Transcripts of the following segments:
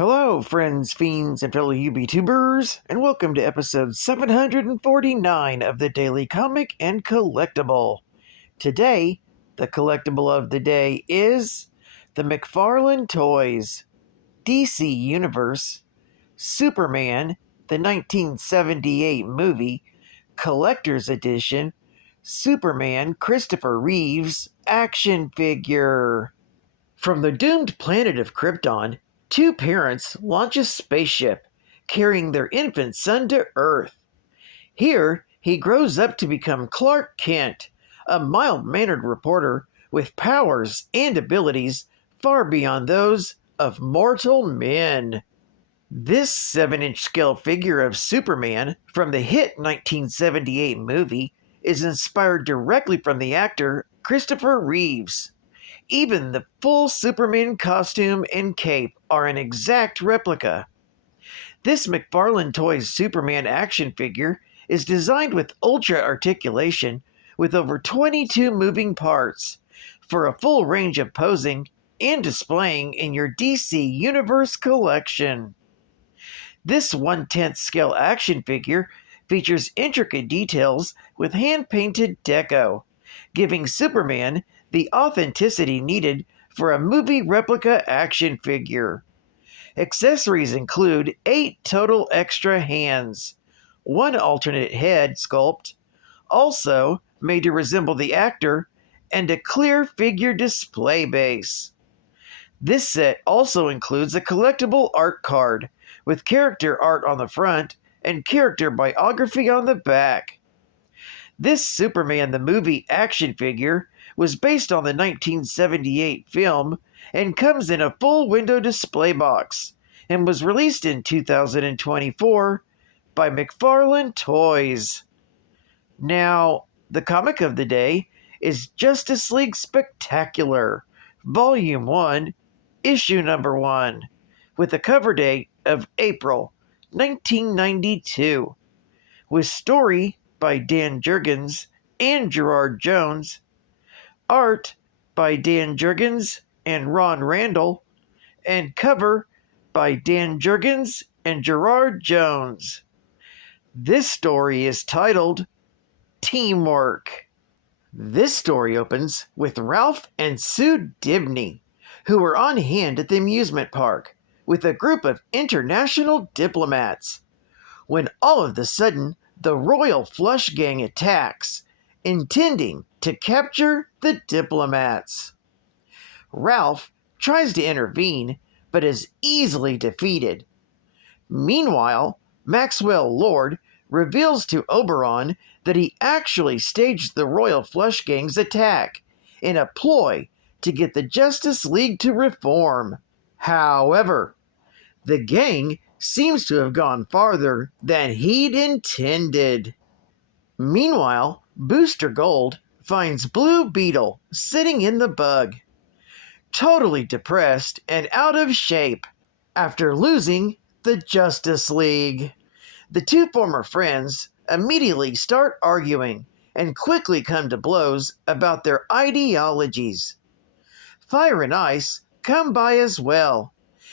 Hello, friends, fiends, and fellow UBTubers, and welcome to episode 749 of the Daily Comic and Collectible. Today, the collectible of the day is the Mcfarlane Toys, DC Universe, Superman, the 1978 movie, Collector's Edition, Superman Christopher Reeves action figure. From the doomed planet of Krypton, two parents launch a spaceship carrying their infant son to Earth. Here, he grows up to become Clark Kent, a mild-mannered reporter with powers and abilities far beyond those of mortal men. This 7-inch scale figure of Superman from the hit 1978 movie is inspired directly from the actor Christopher Reeves. Even the full Superman costume and cape are an exact replica. This Mcfarlane Toys Superman action figure is designed with ultra articulation with over 22 moving parts for a full range of posing and displaying in your DC Universe collection. This 1/10 scale action figure features intricate details with hand-painted deco, giving Superman the authenticity needed for a movie replica action figure. Accessories include 8 total extra hands, 1 alternate head sculpt, also made to resemble the actor, and a clear figure display base. This set also includes a collectible art card with character art on the front and character biography on the back. This Superman the Movie action figure was based on the 1978 film and comes in a full window display box and was released in 2024 by Mcfarlane Toys. Now, the comic of the day is Justice League Spectacular, Volume 1, Issue Number 1, with a cover date of April 1992, with story by Dan Jurgens and Gerard Jones, art by Dan Jurgens and Ron Randall, and cover by Dan Jurgens and Gerard Jones. This story is titled Teamwork. This story opens with Ralph and Sue Dibney, who are on hand at the amusement park with a group of international diplomats, when all of a sudden the Royal Flush Gang attacks, intending to capture the diplomats. Ralph tries to intervene, but is easily defeated. Meanwhile, Maxwell Lord reveals to Oberon that he actually staged the Royal Flush Gang's attack in a ploy to get the Justice League to reform. However, the gang seems to have gone farther than he'd intended. Meanwhile, Booster Gold finds Blue Beetle sitting in the bug, totally depressed and out of shape after losing the Justice League. The two former friends immediately start arguing and quickly come to blows about their ideologies. Fire and Ice come by as well,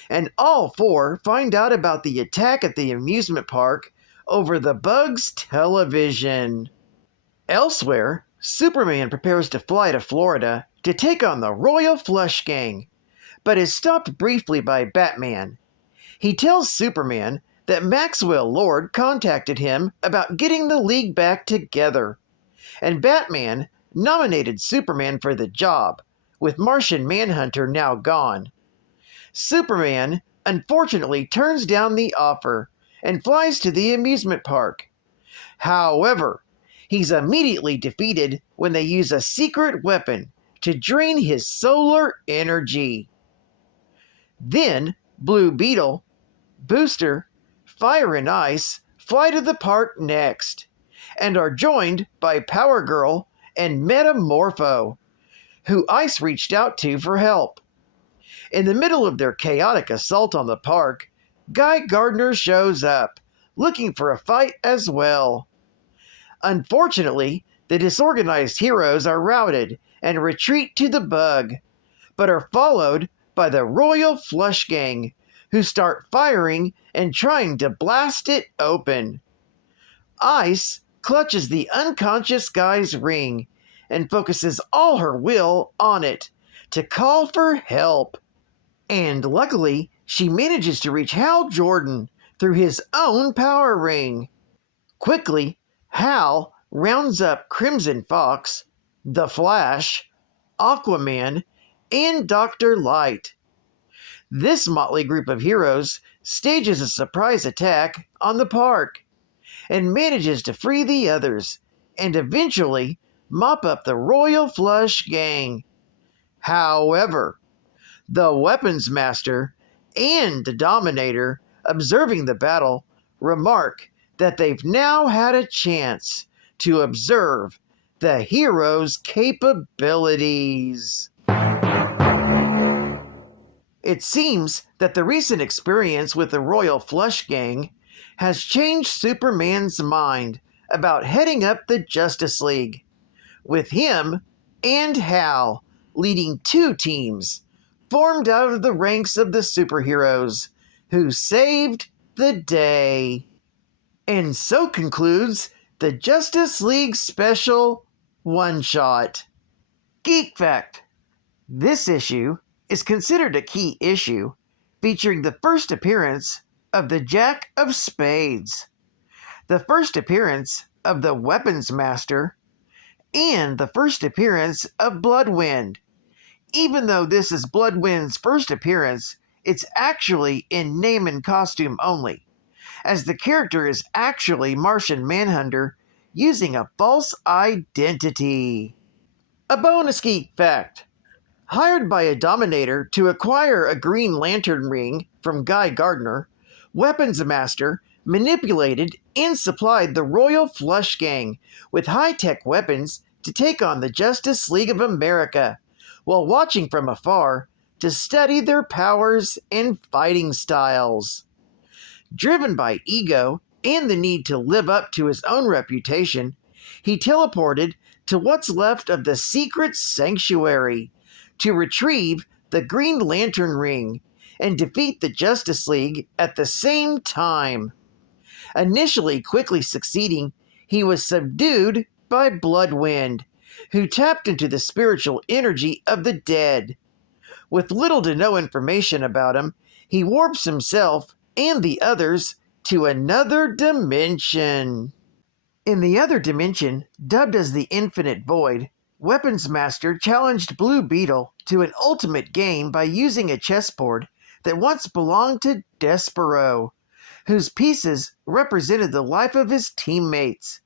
and all four find out about the attack at the amusement park over the bug's television. Elsewhere, Superman prepares to fly to Florida to take on the Royal Flush Gang, but is stopped briefly by Batman. He tells Superman that Maxwell Lord contacted him about getting the League back together, and Batman nominated Superman for the job, with Martian Manhunter now gone. Superman unfortunately turns down the offer and flies to the amusement park. However, he's immediately defeated when they use a secret weapon to drain his solar energy. Then, Blue Beetle, Booster, Fire and Ice fly to the park next, and are joined by Power Girl and Metamorpho, who Ice reached out to for help. In the middle of their chaotic assault on the park, Guy Gardner shows up, looking for a fight as well. Unfortunately, the disorganized heroes are routed and retreat to the bug, but are followed by the Royal Flush Gang, who start firing and trying to blast it open. Ice clutches the unconscious guy's ring and focuses all her will on it to call for help. And luckily, she manages to reach Hal Jordan through his own power ring. Quickly, Hal rounds up Crimson Fox, The Flash, Aquaman, and Dr. Light. This motley group of heroes stages a surprise attack on the park and manages to free the others and eventually mop up the Royal Flush gang. However, the Weapons Master and the Dominator, observing the battle, remark that they've now had a chance to observe the hero's capabilities. It seems that the recent experience with the Royal Flush Gang has changed Superman's mind about heading up the Justice League, with him and Hal leading two teams formed out of the ranks of the superheroes who saved the day. And so concludes the Justice League Special One-Shot. Geek Fact: this issue is considered a key issue, featuring the first appearance of the Jack of Spades, the first appearance of the Weapons Master, and the first appearance of Bloodwind. Even though this is Bloodwind's first appearance, it's actually in name and costume only, as the character is actually Martian Manhunter using a false identity. A bonus geek fact: hired by a Dominator to acquire a Green Lantern ring from Guy Gardner, Weapons Master manipulated and supplied the Royal Flush Gang with high-tech weapons to take on the Justice League of America, while watching from afar to study their powers and fighting styles. Driven by ego and the need to live up to his own reputation, he teleported to what's left of the secret sanctuary to retrieve the Green Lantern ring and defeat the Justice League at the same time. Initially quickly succeeding, he was subdued by Bloodwind, who tapped into the spiritual energy of the dead. With little to no information about him, he warps himself and the others to another dimension. In the other dimension, dubbed as the Infinite Void, Weapons Master challenged Blue Beetle to an ultimate game by using a chessboard that once belonged to Despero, whose pieces represented the life of his teammates.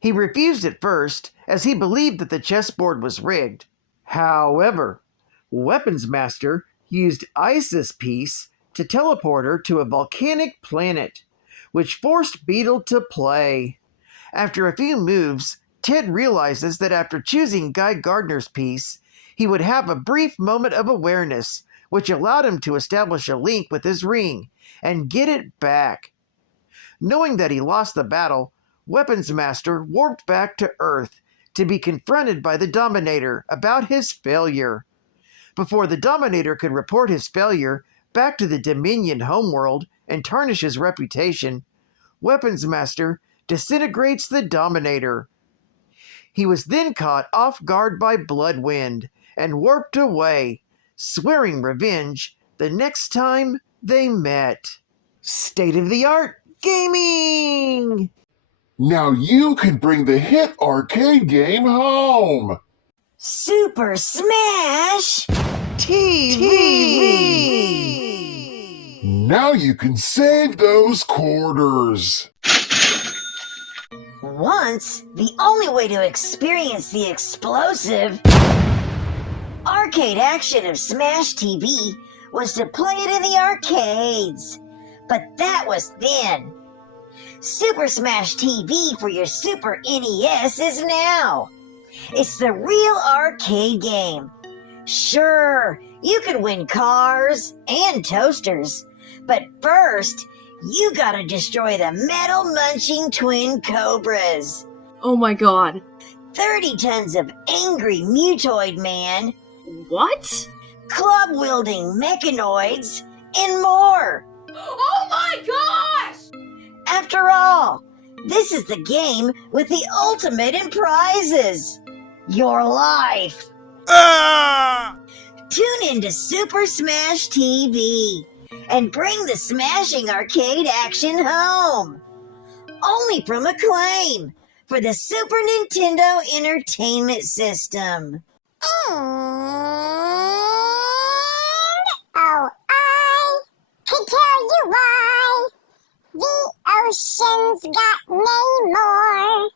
He refused at first, as he believed that the chessboard was rigged. However, Weapons Master used Ice's piece to teleport her to a volcanic planet, which forced Beetle to play. After a few moves, Ted realizes that after choosing Guy Gardner's piece, he would have a brief moment of awareness, which allowed him to establish a link with his ring and get it back. Knowing that he lost the battle, Weapons Master warped back to Earth to be confronted by the Dominator about his failure. Before the Dominator could report his failure back to the Dominion homeworld and tarnish his reputation, Weapons Master disintegrates the Dominator. He was then caught off guard by Bloodwind and warped away, swearing revenge the next time they met. State-of-the-art gaming! Now you can bring the hit arcade game home! Super Smash TV! Now you can save those quarters! Once, the only way to experience the explosive arcade action of Smash TV was to play it in the arcades. But that was then. Super Smash TV for your Super NES is now. It's the real arcade game. Sure, you could win cars and toasters, but first, you gotta destroy the metal-munching twin cobras. Oh my god. 30 tons of angry mutoid man. What? Club-wielding mechanoids and more. Oh my gosh! After all, this is the game with the ultimate in prizes. Your life. Tune into Super Smash TV and bring the smashing arcade action home. Only from Acclaim for the Super Nintendo Entertainment System. I could tell you why the ocean's got Namor.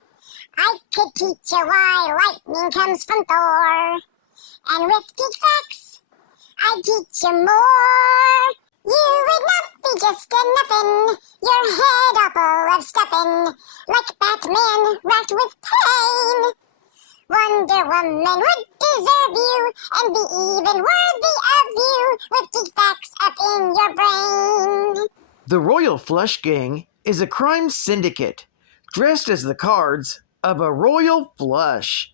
I could teach you why lightning comes from Thor. And with geek facts, I'd teach you more. You would not be just a nothing, your head all full of stuffing, like Batman racked with pain. Wonder Woman would deserve you and be even worthy of you with geek facts up in your brain. The Royal Flush Gang is a crime syndicate dressed as the cards of a royal flush.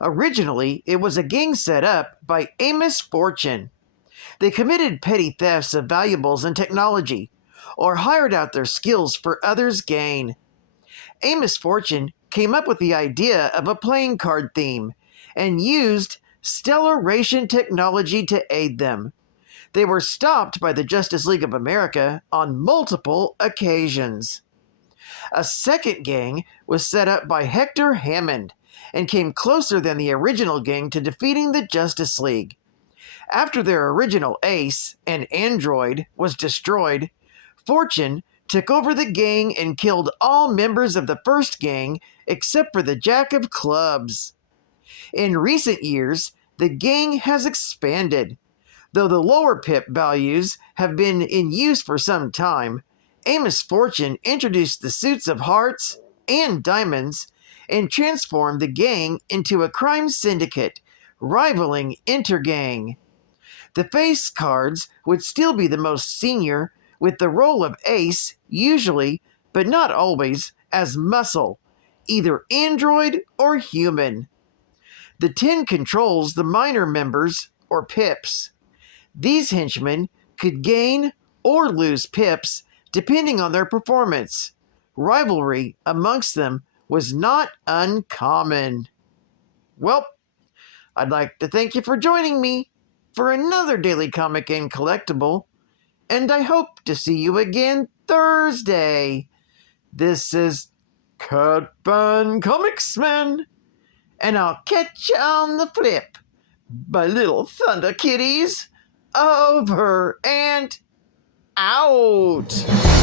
Originally, it was a gang set up by Amos Fortune. They committed petty thefts of valuables and technology, or hired out their skills for others' gain. Amos Fortune came up with the idea of a playing card theme and used Stellation technology to aid them. They were stopped by the Justice League of America on multiple occasions. A second gang was set up by Hector Hammond and came closer than the original gang to defeating the Justice League. After their original ace, an android, was destroyed, Fortune took over the gang and killed all members of the first gang except for the Jack of Clubs. In recent years, the gang has expanded. Though the lower pip values have been in use for some time, Amos Fortune introduced the suits of hearts and diamonds and transformed the gang into a crime syndicate, rivaling Intergang. The face cards would still be the most senior, with the role of ace usually, but not always, as muscle, either android or human. The 10 controls the minor members, or pips. These henchmen could gain or lose pips depending on their performance. Rivalry amongst them was not uncommon. Well, I'd like to thank you for joining me for another Daily Comic and Collectible, and I hope to see you again Thursday. This is Cut Fun Comicsman, and I'll catch you on the flip, my little thunder kitties. Over and out.